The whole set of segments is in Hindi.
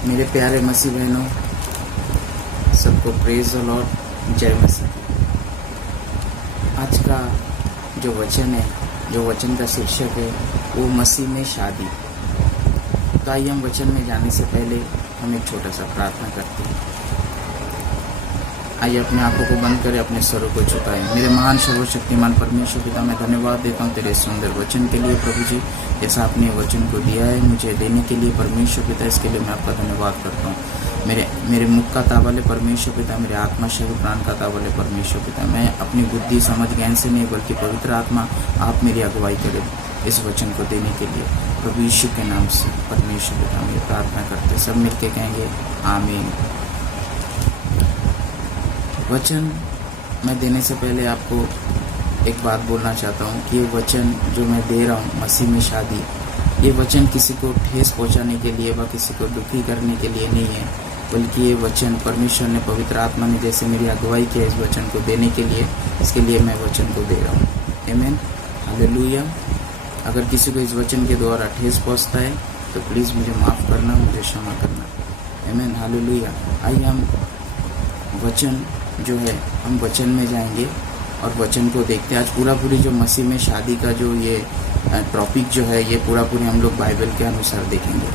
मेरे प्यारे मसीह बहनों, सबको प्रेज द लॉर्ड, जय मसीह। आज का जो वचन है, जो वचन का शीर्षक है वो मसीह में शादी। तो आइए हम वचन में जाने से पहले हम एक छोटा सा प्रार्थना करते हैं। आइए अपने आंखों को बंद करें, अपने स्वरों को झुकाएं। मेरे महान सर्वशक्तिमान परमेश्वर पिता, मैं धन्यवाद देता हूँ तेरे सुंदर वचन के लिए प्रभु जी। जैसा आपने वचन को दिया है मुझे देने के लिए परमेश्वर पिता, इसके लिए मैं आपका धन्यवाद करता हूँ। मेरे मुख का तावल है परमेश्वर पिता, मेरे आत्मा शरीर प्राण का तावल है परमेश्वर पिता। मैं अपनी बुद्धि समझ ज्ञान से नहीं बल्कि पवित्र आत्मा आप मेरी अगुवाई करें इस वचन को देने के लिए प्रभु यीशु के नाम से परमेश्वर पिता मैं प्रार्थना करते। सब मिलके कहेंगे आमीन। वचन मैं देने से पहले आपको एक बात बोलना चाहता हूँ कि ये वचन जो मैं दे रहा हूँ मसीह में शादी, ये वचन किसी को ठेस पहुँचाने के लिए व किसी को दुखी करने के लिए नहीं है, बल्कि ये वचन परमेश्वर ने, पवित्र आत्मा ने जैसे मेरी अगुवाई किया इस वचन को देने के लिए, इसके लिए मैं वचन को दे रहा हूँ। आमीन, हालेलुया। अगर किसी को इस वचन के द्वारा ठेस पहुँचता है तो प्लीज़ मुझे माफ़ करना, मुझे क्षमा करना। आमीन, हालेलुया। आइए हम वचन जो है, हम वचन में जाएंगे और वचन को देखते हैं। आज पूरी जो मसीह में शादी का जो ये टॉपिक जो है, ये पूरी हम लोग बाइबल के अनुसार देखेंगे।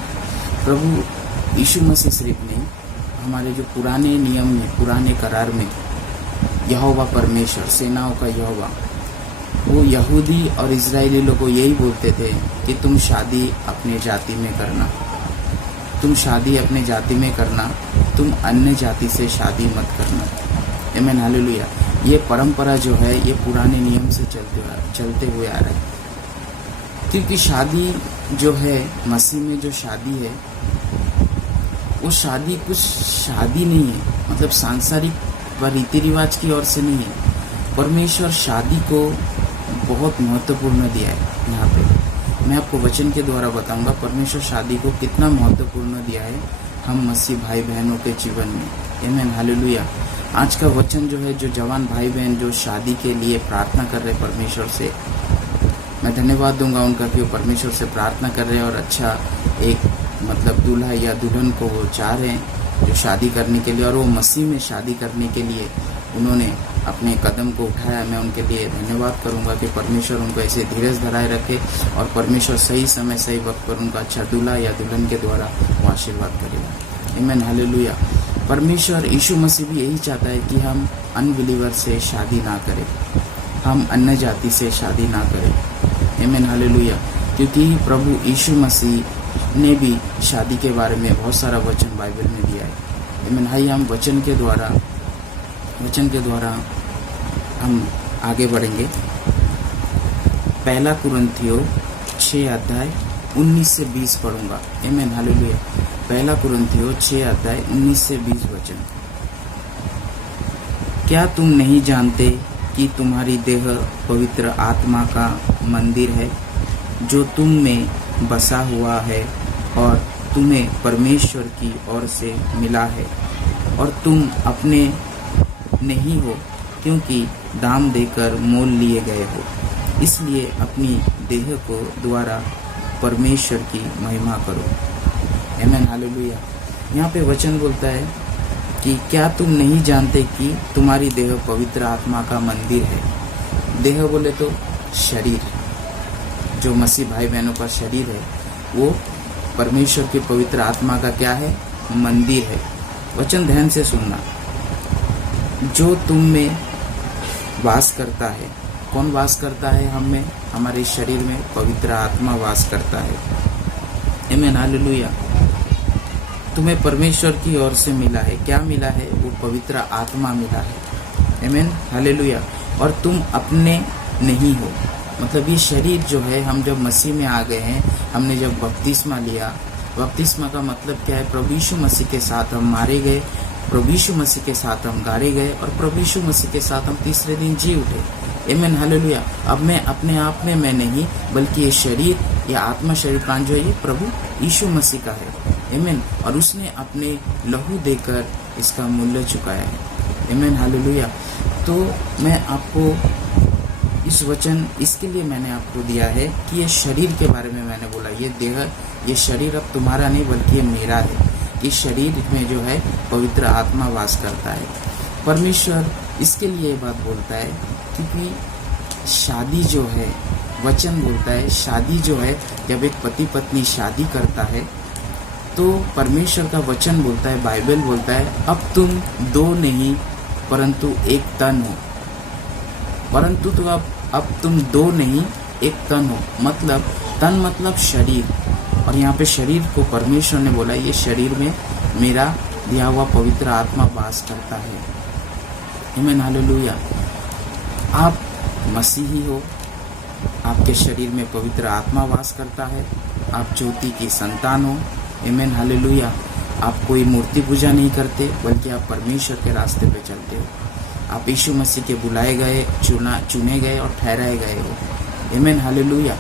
प्रभु यीशु मसीह सिर्फ नहीं, हमारे जो पुराने नियम में, पुराने करार में यहोवा परमेश्वर, सेनाओं का यहोवा, वो यहूदी और इजरायली लोगों को यही बोलते थे कि तुम शादी अपने जाति में करना, तुम शादी अपने जाति में करना, तुम अन्य जाति से शादी मत करना। आमीन, हालेलुया। ये परंपरा जो है ये पुराने नियम से चलते हुए आ रहा है, क्योंकि शादी जो है, मसीह में जो शादी है वो शादी कुछ शादी नहीं है, मतलब सांसारिक व रीति रिवाज की ओर से नहीं है। परमेश्वर शादी को बहुत महत्वपूर्ण दिया है। यहाँ पे मैं आपको वचन के द्वारा बताऊंगा परमेश्वर शादी को कितना महत्वपूर्ण दिया है हम मसीह भाई बहनों के जीवन में। आमीन, हालेलुया। आज का वचन जो है, जो जवान भाई बहन जो शादी के लिए प्रार्थना कर रहे परमेश्वर से, मैं धन्यवाद दूंगा उनका कि वो परमेश्वर से प्रार्थना कर रहे हैं और अच्छा एक मतलब दूल्हा या दुल्हन को वो चाह रहे हैं जो शादी करने के लिए, और वो मसीह में शादी करने के लिए उन्होंने अपने कदम को उठाया। मैं उनके लिए धन्यवाद करूंगा कि परमेश्वर उनको ऐसे धीरज धराए रखे और परमेश्वर सही समय सही वक्त पर उनका अच्छा दूल्हा या दुल्हन के द्वारा वो आशीर्वाद करेगा। आमीन, हालेलुया। परमेश्वर यीशु मसीह भी यही चाहता है कि हम अनबिलीवर से शादी ना करें, हम अन्य जाति से शादी ना करें। आमीन, हालेलुया। क्योंकि प्रभु यीशु मसीह ने भी शादी के बारे में बहुत सारा वचन बाइबल में दिया है। आमीन, हाई हम वचन के द्वारा हम आगे बढ़ेंगे। पहला कुरिन्थियों 6 अध्याय 19 से 20 पढ़ूंगा। आमीन, हालेलुया। पहला कुरिन्थियों 6 अध्याय 19 से 20 वचन। क्या तुम नहीं जानते कि तुम्हारी देह पवित्र आत्मा का मंदिर है जो तुम में बसा हुआ है और तुम्हें परमेश्वर की ओर से मिला है, और तुम अपने नहीं हो क्योंकि दाम देकर मोल लिए गए हो। इसलिए अपनी देह को द्वारा परमेश्वर की महिमा करो। आमीन, हालेलुया। यहाँ पे वचन बोलता है कि क्या तुम नहीं जानते कि तुम्हारी देह पवित्र आत्मा का मंदिर है। देह बोले तो शरीर, जो मसीह भाई बहनों का शरीर है वो परमेश्वर की पवित्र आत्मा का क्या है, मंदिर है। वचन ध्यान से सुनना। जो तुम में वास करता है, कौन वास करता है हम में, हमारे शरीर में पवित्र आत्मा वास करता है। आमीन, हालेलुया। तुम्हें परमेश्वर की ओर से मिला है, क्या मिला है, वो पवित्र आत्मा मिला है। आमीन, हालेलुया। और तुम अपने नहीं हो, मतलब ये शरीर जो है, हम जब मसीह में आ गए हैं, हमने जब बपतिस्मा लिया, बपतिस्मा का मतलब क्या है, प्रभु यीशु मसीह के साथ हम मारे गए, प्रभु यीशु मसीह के साथ हम गाड़े गए और प्रभु यीशु मसीह के साथ हम तीसरे दिन जी उठे। आमीन, हालेलुया। अब मैं अपने आप में मैं नहीं, बल्कि ये शरीर, ये आत्मा शरीर प्राण जो है ये प्रभु यीशु मसीह का है। आमीन, और उसने अपने लहू देकर इसका मूल्य चुकाया है। आमीन, हालेलुया। तो मैं आपको इस वचन इसके लिए मैंने आपको दिया है कि ये शरीर के बारे में मैंने बोला, ये देह, ये शरीर अब तुम्हारा नहीं बल्कि ये मेरा है। कि शरीर में जो है पवित्र आत्मा वास करता है। परमेश्वर इसके लिए ये बात बोलता है क्योंकि शादी जो है, वचन बोलता है शादी जो है, जब एक पति पत्नी शादी करता है तो परमेश्वर का वचन बोलता है, बाइबल बोलता है, अब तुम दो नहीं परंतु एक तन हो। परंतु तो अब तुम दो नहीं एक तन हो, मतलब तन मतलब शरीर। और यहाँ पे शरीर को परमेश्वर ने बोला ये शरीर में मेरा दिया हुआ पवित्र आत्मा वास करता है। आमीन, हालेलुया। आप मसीही हो, आपके शरीर में पवित्र आत्मा वास करता है, आप ज्योति की संतान हो। आमीन, हालेलुया। आप कोई मूर्ति पूजा नहीं करते बल्कि आप परमेश्वर के रास्ते पे चलते हो। आप यीशु मसीह के बुलाए गए, चुने गए और ठहराए गए हो। आमीन, हालेलुया।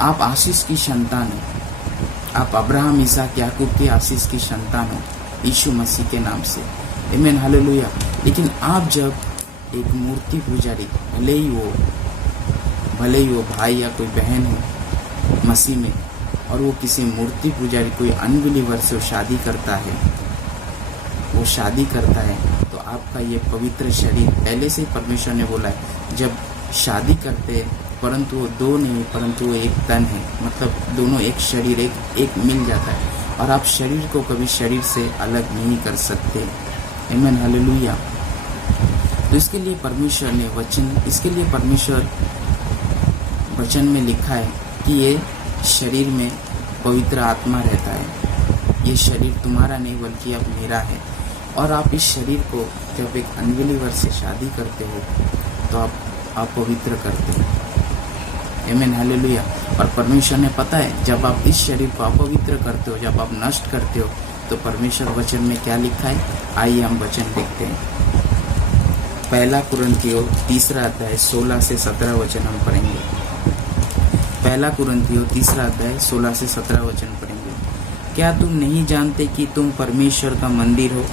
आप आशीष की संतान हो, आप अब्राहम, इसहाक, याकूब की आशीष की संतान हो यीशु मसीह के नाम से। आमीन, हालेलुया। लेकिन आप जब एक मूर्ति पुजारी, भले ही वो भाई या कोई बहन हो मसीह में, और वो किसी मूर्ति पुजारी, कोई अनबिलीवर से शादी करता है, तो आपका ये पवित्र शरीर, पहले से ही परमेश्वर ने बोला है जब शादी करते हैं, परंतु वो दो नहीं परंतु वो एक तन है, मतलब दोनों एक शरीर, एक मिल जाता है। और आप शरीर को कभी शरीर से अलग नहीं कर सकते। आमीन, हालेलुया। तो इसके लिए परमेश्वर ने परमेश्वर वचन में लिखा है कि ये शरीर में पवित्र आत्मा रहता है। ये शरीर तुम्हारा नहीं बल्कि अब मेरा है। और आप इस शरीर को जब एक अनबिलीवर से शादी करते हो तो आप पवित्र करते हो। आमीन, हालेलुया। और परमेश्वर ने पता है जब आप इस शरीर को अपवित्र करते हो, जब आप नष्ट करते हो, तो परमेश्वर वचन में क्या लिखा है, आइए हम वचन देखते हैं। पहला कुरिन्थियों 3 अध्याय 16 से 17 वचन हम पढ़ेंगे। पहला कुरिन्थियों 3 अध्याय 16 से 17 वचन पढ़ेंगे। क्या तुम नहीं जानते कि तुम परमेश्वर का मंदिर हो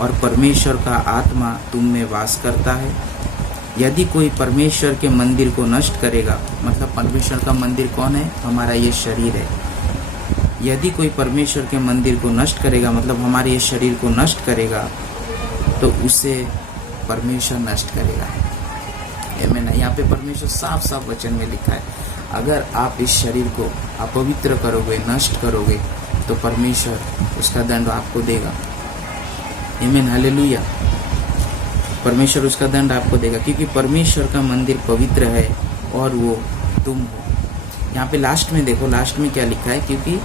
और परमेश्वर का आत्मा तुम में वास करता है? यदि कोई परमेश्वर के मंदिर को नष्ट करेगा, मतलब परमेश्वर का मंदिर कौन है, हमारा ये शरीर है। यदि कोई परमेश्वर के मंदिर को नष्ट करेगा, मतलब हमारे ये शरीर को नष्ट करेगा, तो उसे परमेश्वर नष्ट करेगा। आमीन। यहाँ पे परमेश्वर साफ साफ वचन में लिखा है, अगर आप इस शरीर को अपवित्र करोगे, नष्ट करोगे, तो परमेश्वर उसका दंड आपको देगा। आमीन, हालेलुया। परमेश्वर उसका दंड आपको देगा, क्योंकि परमेश्वर का मंदिर पवित्र है और वो तुम हो। यहाँ पे लास्ट में देखो, लास्ट में क्या लिखा है, क्योंकि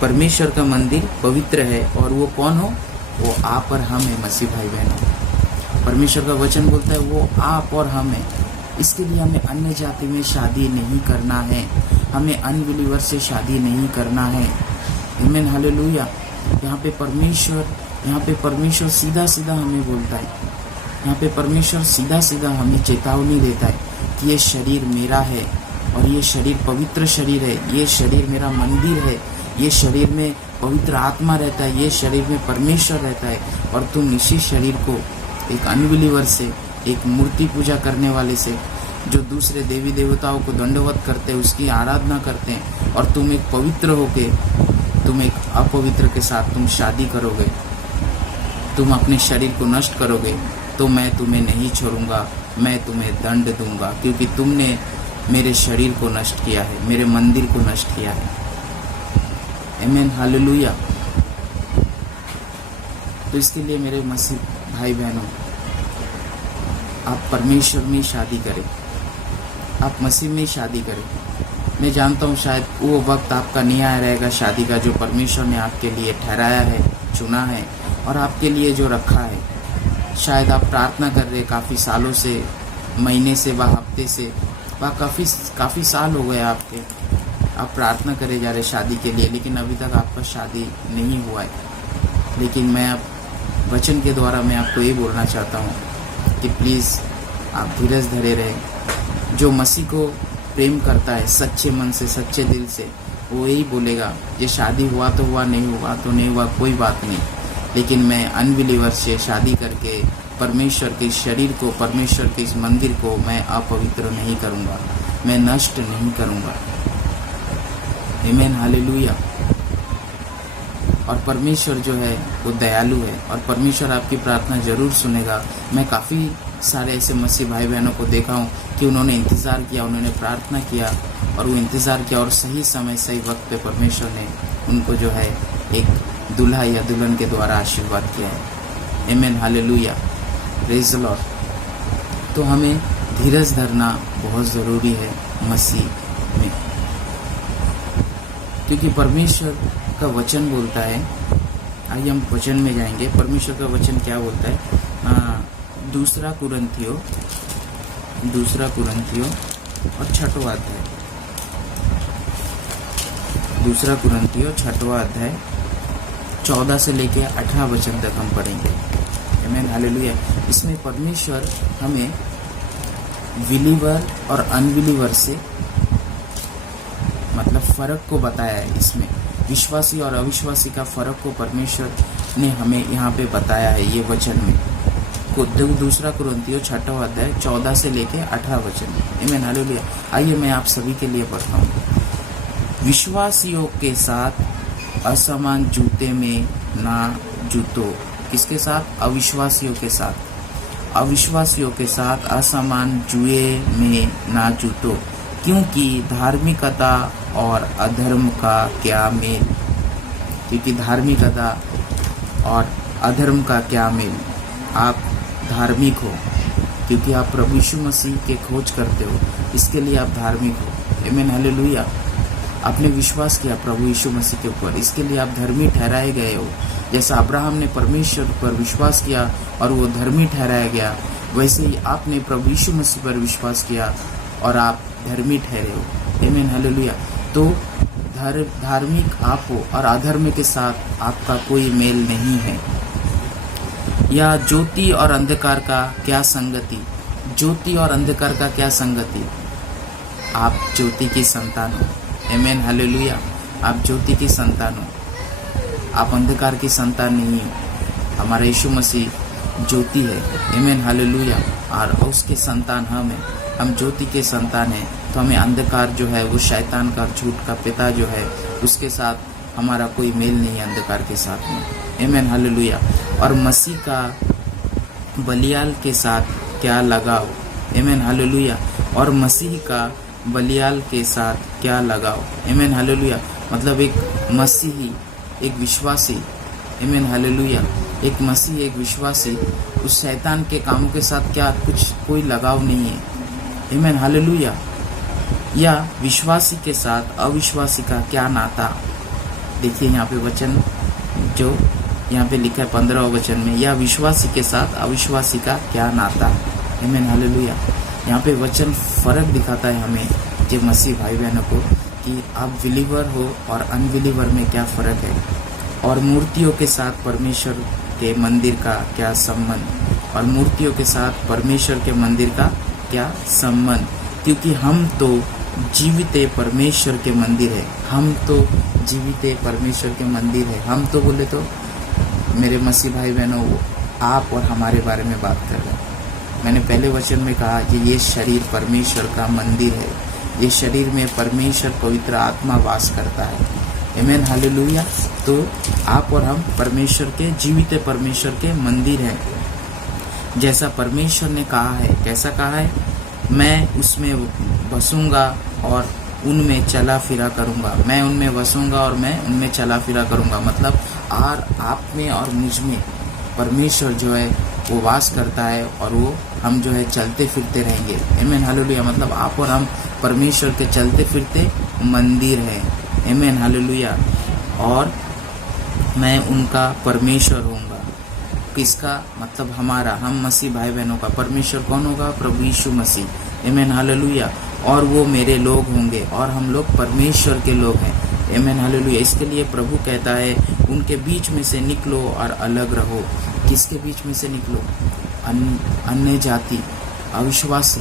परमेश्वर का मंदिर पवित्र है और वो कौन हो, वो आप और हम है, मसीह भाई बहनों। परमेश्वर का वचन बोलता है वो आप और हम है। इसके लिए हमें अन्य जाति में शादी नहीं करना है, हमें अनबिलीवर से शादी नहीं करना है। आमीन, हालेलुया। यहाँ पे परमेश्वर सीधा सीधा हमें बोलता है, यहाँ पे परमेश्वर सीधा सीधा हमें चेतावनी देता है कि ये शरीर मेरा है और ये शरीर पवित्र शरीर है, ये शरीर मेरा मंदिर है, ये शरीर में पवित्र आत्मा रहता है, ये शरीर में परमेश्वर रहता है। और तुम इसी शरीर को एक अनबिलीवर से, एक मूर्ति पूजा करने वाले से, जो दूसरे देवी देवताओं को दंडवत करते हैं, उसकी आराधना करते हैं, और तुम एक पवित्र होके तुम एक अपवित्र के साथ तुम शादी करोगे, तुम अपने शरीर को नष्ट करोगे, तो मैं तुम्हें नहीं छोड़ूंगा, मैं तुम्हें दंड दूंगा, क्योंकि तुमने मेरे शरीर को नष्ट किया है, मेरे मंदिर को नष्ट किया है। आमीन, हालेलुया। तो इसके लिए मेरे मसीह भाई बहनों, आप परमेश्वर में शादी करें, आप मसीह में शादी करें। मैं जानता हूँ शायद वो वक्त आपका नहीं आया रहेगा शादी का, जो परमेश्वर ने आपके लिए ठहराया है, चुना है और आपके लिए जो रखा है। शायद आप प्रार्थना कर रहे काफ़ी सालों से, महीने से, व हफ्ते से, व काफ़ी साल हो गए आपके, आप प्रार्थना करे जा रहे शादी के लिए, लेकिन अभी तक आपका शादी नहीं हुआ है। लेकिन मैं आप वचन के द्वारा मैं आपको ये बोलना चाहता हूँ कि प्लीज़ आप धीरज धरे रहें। जो मसीह को प्रेम करता है सच्चे मन से, सच्चे दिल से, वो यही बोलेगा, ये शादी हुआ तो हुआ, नहीं हुआ तो नहीं हुआ, कोई बात नहीं, लेकिन मैं अनबिलीवर से शादी करके परमेश्वर के शरीर को, परमेश्वर के इस मंदिर को मैं अपवित्र नहीं करूँगा, मैं नष्ट नहीं करूँगा। आमीन, हालेलुया। और परमेश्वर जो है वो दयालु है और परमेश्वर आपकी प्रार्थना जरूर सुनेगा। मैं काफ़ी सारे ऐसे मसीह भाई बहनों को देखा हूँ कि उन्होंने इंतज़ार किया, उन्होंने प्रार्थना किया और वो इंतज़ार किया और सही समय सही वक्त पे परमेश्वर ने उनको जो है एक दूल्हा या दुल्हन के द्वारा आशीर्वाद किया है। आमीन, हालेलुया, प्रेज़ द लॉर्ड। तो हमें धीरज धरना बहुत ज़रूरी है मसीह में, क्योंकि परमेश्वर का वचन बोलता है। आइए हम वचन में जाएंगे। परमेश्वर का वचन क्या बोलता है? दूसरा कुरिन्थियों और छठवां अध्याय, दूसरा कुरिन्थियों छठवां अध्याय 14 से लेके 18 वचन तक हम पढ़ेंगे। आमीन, हालेलुया। इसमें परमेश्वर हमें बिलीवर और अनबिलीवर से मतलब फर्क को बताया है। इसमें विश्वासी और अविश्वासी का फर्क को परमेश्वर ने हमें यहाँ पे बताया है ये वचन में। दूसरा कुरिन्थियों छठवां अध्याय 14 से लेके 18 वचन। आमीन, हालेलुया। आइए मैं आप सभी के लिए पढ़ता हूँ। विश्वासियों के साथ असमान जूते में ना जूतो। किसके साथ? अविश्वासियों के साथ। अविश्वासियों के साथ असमान जुए में ना जूतो, क्योंकि धार्मिकता और अधर्म का क्या मेल। क्योंकि धार्मिकता और अधर्म का क्या मेल। आप धार्मिक हो क्योंकि आप प्रभु यीशु मसीह के खोज करते हो, इसके लिए आप धार्मिक हो। आमीन, हालेलुया। आपने विश्वास किया प्रभु यीशु मसीह के ऊपर, इसके लिए आप धर्मी ठहराए गए हो। जैसा अब्राहम ने परमेश्वर पर विश्वास किया और वो धर्मी ठहराया गया, वैसे ही आपने प्रभु यीशु मसीह पर विश्वास किया और आप धर्मी ठहरे हो। आमीन, हालेलुया। तो धार्मिक आप हो और अधर्म के साथ आपका कोई मेल नहीं है। या ज्योति और अंधकार का क्या संगति। ज्योति और अंधकार का क्या संगति। आप ज्योति की संतान हो। आमीन, हालेलुया। आप ज्योति की संतान हो, आप अंधकार की संतान नहीं हो। हमारा यीशु मसीह ज्योति है। आमीन, हालेलुया। और उसके संतान हम ज्योति के संतान हैं। तो हमें अंधकार जो है वो शैतान का, झूठ का पिता जो है, उसके साथ हमारा कोई मेल नहीं है, अंधकार के साथ में। आमीन, हालेलुया। और मसीह का बलियाल के साथ क्या लगाव। आमीन, हालेलुया। और मसीह का बलियाल के साथ क्या लगाव। आमीन, हालेलुया। मतलब एक मसीही, एक विश्वासी, आमीन, हालेलुया, एक मसीह, एक विश्वासी, उस शैतान के कामों के साथ क्या कोई लगाव नहीं है। आमीन, हालेलुया। या विश्वासी के साथ अविश्वासी का क्या नाता। देखिए यहाँ पे वचन जो यहाँ पे लिखा है 15वें वचन में, या विश्वासी के साथ अविश्वासी का क्या नाता। आमीन, हालेलुया। यहाँ पे वचन फर्क दिखाता है हमें जो मसीह भाई बहनों को कि आप बिलीवर हो और अनबिलीवर में क्या फ़र्क है। और मूर्तियों के साथ परमेश्वर के मंदिर का क्या संबंध। और मूर्तियों के साथ परमेश्वर के मंदिर का क्या संबंध। क्योंकि हम तो जीवित परमेश्वर के मंदिर है। हम तो जीवित परमेश्वर के मंदिर है। हम तो बोले तो मेरे मसीह भाई बहनों, आप और हमारे बारे में बात कर रहे हैं। मैंने पहले वचन में कहा कि ये शरीर परमेश्वर का मंदिर है। ये शरीर में परमेश्वर पवित्र आत्मा वास करता है। आमीन, हालेलुया। तो आप और हम परमेश्वर के, जीवित परमेश्वर के मंदिर हैं। जैसा परमेश्वर ने कहा है, कैसा कहा है? मैं उसमें बसूंगा और उनमें चला फिरा करूंगा। मैं उनमें बसूंगा और मैं उनमें चला फिरा करूंगा। मतलब आप में और मुझ में परमेश्वर जो है वो वास करता है और वो हम जो है चलते फिरते रहेंगे। आमीन, हालेलुया। मतलब आप और हम परमेश्वर के चलते फिरते मंदिर हैं। आमीन, हालेलुया। और मैं उनका परमेश्वर होऊंगा। किसका? मतलब हमारा, हम मसीह भाई बहनों का। परमेश्वर कौन होगा? प्रभु यीशु मसीह। आमीन, हालेलुया। और वो मेरे लोग होंगे और हम लोग परमेश्वर के लोग हैं। आमीन, हालेलुया। इसके लिए प्रभु कहता है उनके बीच में से निकलो और अलग रहो। किसके बीच में से निकलो? अन्य जाति, अविश्वासी,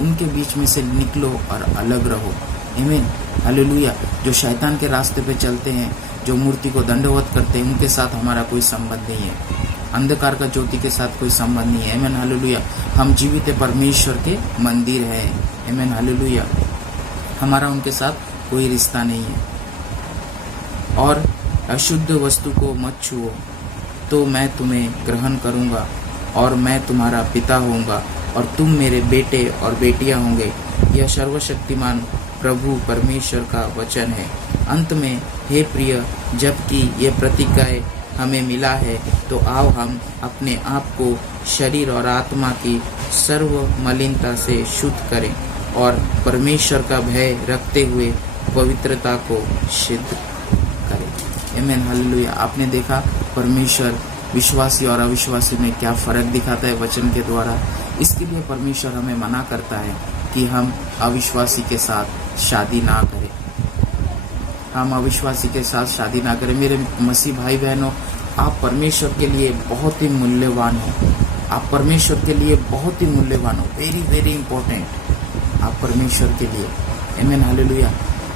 उनके बीच में से निकलो और अलग रहो। आमीन, हालेलुया। जो शैतान के रास्ते पे चलते हैं, जो मूर्ति को दंडवत करते हैं, उनके साथ हमारा कोई संबंध नहीं है। अंधकार का ज्योति के साथ कोई संबंध नहीं है। आमीन, हालेलुया। हम जीवित परमेश्वर के मंदिर हैं। आमीन, हालेलुया। हमारा उनके साथ कोई रिश्ता नहीं है। और अशुद्ध वस्तु को मत छुओ, तो मैं तुम्हें ग्रहण करूँगा और मैं तुम्हारा पिता होऊंगा और तुम मेरे बेटे और बेटियां होंगे। यह सर्वशक्तिमान प्रभु परमेश्वर का वचन है। अंत में हे प्रिय, जबकि ये प्रतिज्ञाएं हमें मिला है, तो आओ हम अपने आप को शरीर और आत्मा की सर्व मलिनता से शुद्ध करें और परमेश्वर का भय रखते हुए पवित्रता को सिद्ध करें। आमीन, हालेलुया। आपने देखा परमेश्वर विश्वासी और अविश्वासी में क्या फर्क दिखाता है वचन के द्वारा। इसके लिए परमेश्वर हमें मना करता है कि हम अविश्वासी के साथ शादी ना करें। हम अविश्वासी के साथ शादी ना करें। मेरे मसीह भाई बहनों, आप परमेश्वर के लिए बहुत ही मूल्यवान हो। आप परमेश्वर के लिए बहुत ही मूल्यवान हो। वेरी वेरी इंपॉर्टेंट आप परमेश्वर के लिए। आमीन, हालेलुया।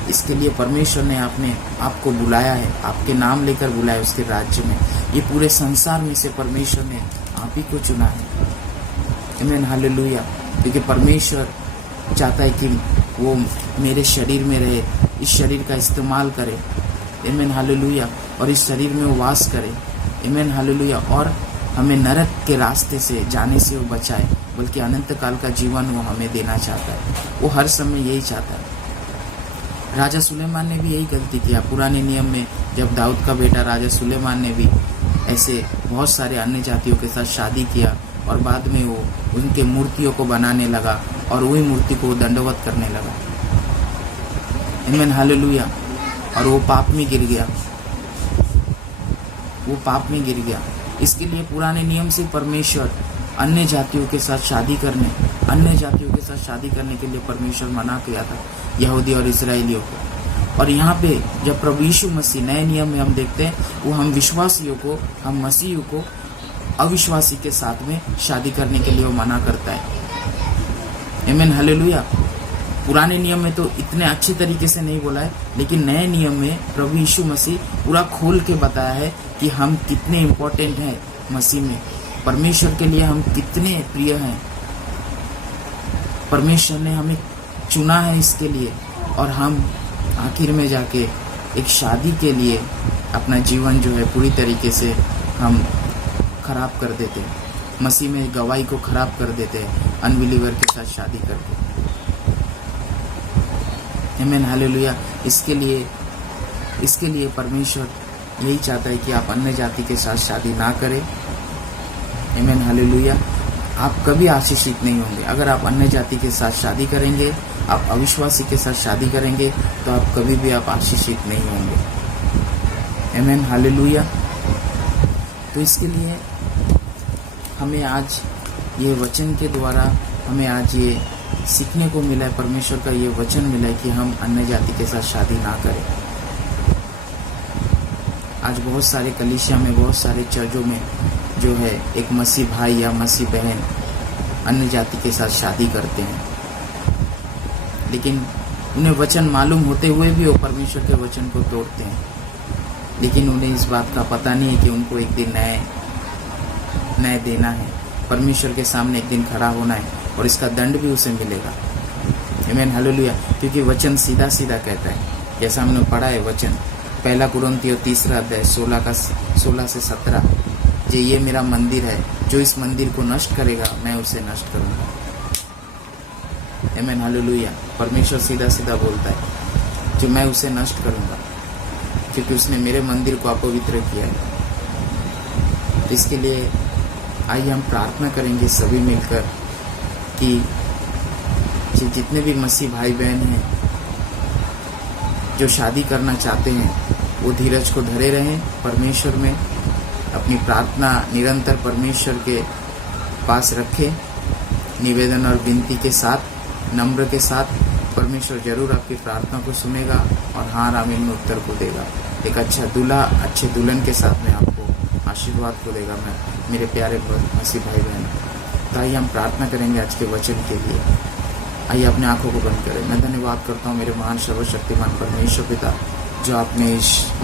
इसके लिए परमेश्वर ने आपको बुलाया है, आपके नाम लेकर बुलाया उसके राज्य में। ये पूरे संसार में से परमेश्वर ने आप ही को चुना है। आमीन, हालेलुया। क्योंकि परमेश्वर चाहता है कि वो मेरे शरीर में रहे, इस शरीर का इस्तेमाल करे। आमीन, हालेलुया। और इस शरीर में वो वास करे। आमीन, हालेलुया। और हमें नरक के रास्ते से जाने से वो बचाए, बल्कि अनंत काल का जीवन वो हमें देना चाहता है। वो हर समय यही चाहता है। राजा सुलेमान ने भी यही गलती किया। पुराने नियम में जब दाऊद का बेटा राजा सुलेमान ने भी ऐसे बहुत सारे अन्य जातियों के साथ शादी किया और बाद में वो उनके मूर्तियों को बनाने लगा और वही मूर्ति को दंडवत करने लगा। आमीन, हालेलुया। और वो पाप में गिर गया। वो पाप में गिर गया। इसके लिए पुराने नियम से परमेश्वर अन्य जातियों के साथ शादी करने के लिए परमेश्वर मना किया था यहूदी और इस्राएलियों को। और यहाँ पे जब प्रभु यीशु मसीह नए नियम में हम देखते हैं, वो हम विश्वासियों को, हम मसीहियों को अविश्वासी के साथ में शादी करने के लिए वो मना करता है। आमीन, हालेलुया। पुराने नियम में तो इतने अच्छे तरीके से नहीं बोला है, लेकिन नए नियम में प्रभु यीशु मसीह पूरा खोल के बताया है कि हम कितने इम्पोर्टेंट हैं मसीह में, परमेश्वर के लिए हम कितने प्रिय हैं। परमेश्वर ने हमें चुना है इसके लिए, और हम आखिर में जाके एक शादी के लिए अपना जीवन जो है पूरी तरीके से हम खराब कर देते हैं। मसीह में गवाही को खराब कर देते हैं अनबिलीवर के साथ शादी करके। आमीन, हालेलुया। इसके लिए परमेश्वर यही चाहता है कि आप अन्य जाति के साथ शादी ना करें। आमीन, हालेलुया। आप कभी आशीषित नहीं होंगे अगर आप अन्य जाति के साथ शादी करेंगे। आप अविश्वासी के साथ शादी करेंगे तो आप कभी भी आप आशीषित नहीं होंगे। आमीन, हालेलुया। तो इसके लिए हमें आज ये वचन के द्वारा हमें आज ये सीखने को मिला है, परमेश्वर का ये वचन मिला है कि हम अन्य जाति के साथ शादी ना करें। आज बहुत सारे कलीसिया में, बहुत सारे चर्चों में जो है एक मसीह भाई या मसीह बहन अन्य जाति के साथ शादी करते हैं, लेकिन उन्हें वचन मालूम होते हुए भी वो परमेश्वर के वचन को तोड़ते हैं। लेकिन उन्हें इस बात का पता नहीं है कि उनको एक दिन न्याय देना है, परमेश्वर के सामने एक दिन खड़ा होना है और इसका दंड भी उसे मिलेगा। आमीन, हालेलुया। क्योंकि वचन सीधा सीधा कहता है, जैसा हमने पढ़ा है वचन 1 कुरिन्थियों 3 अध्याय 16 से 17, जो ये मेरा मंदिर है, जो इस मंदिर को नष्ट करेगा मैं उसे नष्ट करूंगा। आमीन, हालेलुया। परमेश्वर सीधा सीधा बोलता है जो मैं उसे नष्ट करूंगा, क्योंकि उसने मेरे मंदिर को अपवित्र किया है। तो इसके लिए आइए हम प्रार्थना करेंगे सभी मिलकर कि जितने भी मसीह भाई बहन हैं जो शादी करना चाहते हैं, वो धीरज को धरे रहें परमेश्वर में, अपनी प्रार्थना निरंतर परमेश्वर के पास रखें, निवेदन और विनती के साथ, नम्र के साथ। परमेश्वर जरूर आपकी प्रार्थना को सुनेगा और हाँ आमीन में उत्तर को देगा। एक अच्छा दूल्हा अच्छे दुल्हन के साथ में आपको आशीर्वाद को देगा। मैं मेरे प्यारे मसीह भाई बहन, तो आइए हम प्रार्थना करेंगे आज के वचन के लिए। आइए अपने आंखों को बंद करें। मैं धन्यवाद करता हूँ मेरे महान सर्वशक्तिमान परमेश्वर पिता, जो आपने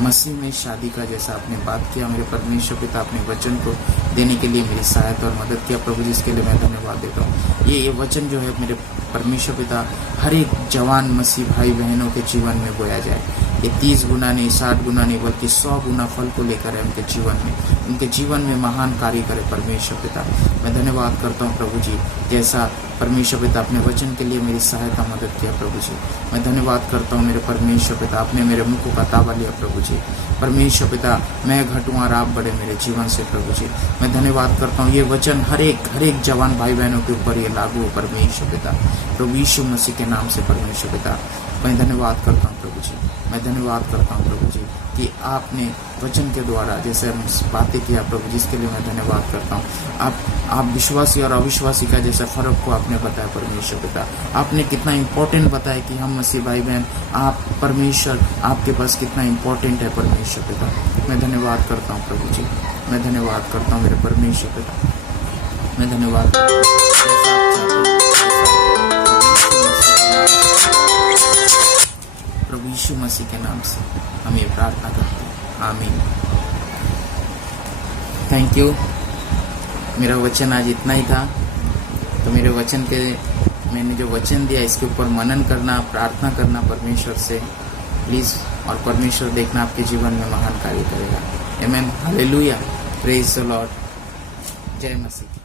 मसीह में शादी का जैसा आपने बात किया मेरे परमेश्वर पिता, अपने वचन को देने के लिए मेरी सहायता और मदद किया प्रभु, जिसके लिए मैं धन्यवाद देता हूँ। ये वचन जो है मेरे परमेश्वर पिता हर एक जवान मसीह भाई बहनों के जीवन में बोया जाए। ये 30 गुना नहीं, 60 गुना नहीं, बल्कि 100 गुना फल को लेकर है उनके जीवन में महान कार्य करे परमेश्वर पिता। मैं धन्यवाद करता हूँ प्रभु जी, जैसा परमेश्वर पिता अपने वचन के लिए मेरी सहायता मदद किया प्रभु जी। मैं धन्यवाद करता हूँ मेरे परमेश्वर पिता, आपने मेरे मुख को ताबा लिया प्रभु जी। परमेश्वर पिता मैं घटूं और आप बढ़े मेरे जीवन से प्रभु जी। मैं धन्यवाद करता हूँ ये वचन हर एक जवान भाई बहनों के ऊपर ये लागू हो परमेश्वर पिता, प्रभु यीशु मसीह के नाम से परमेश्वर पिता। मैं धन्यवाद करता हूँ प्रभु जी, मैं धन्यवाद करता हूँ प्रभु जी कि आपने वचन के द्वारा जैसे हम बातें किया प्रभु, जिसके लिए मैं धन्यवाद करता हूँ। आप विश्वासी और अविश्वासी का जैसा फर्क को आपने बताया परमेश्वर पिता, आपने कितना इम्पोर्टेंट बताया कि हम मसीह भाई बहन आप परमेश्वर आपके पास कितना इम्पोर्टेंट है परमेश्वर पिता। मैं धन्यवाद करता हूँ प्रभु जी, मैं धन्यवाद करता हूँ मेरे परमेश्वर पिता, मैं धन्यवाद प्रभु यीशु मसीह के नाम से हम ये प्रार्थना करते हैं, आमीन। Thank you. मेरा वचन आज इतना ही था। तो मेरे वचन के मैंने जो वचन दिया इसके ऊपर मनन करना, प्रार्थना करना परमेश्वर से प्लीज़, और परमेश्वर देखना आपके जीवन में महान कार्य करेगा। आमीन, हालेलुया, प्रेज द लॉर्ड, जय मसीह।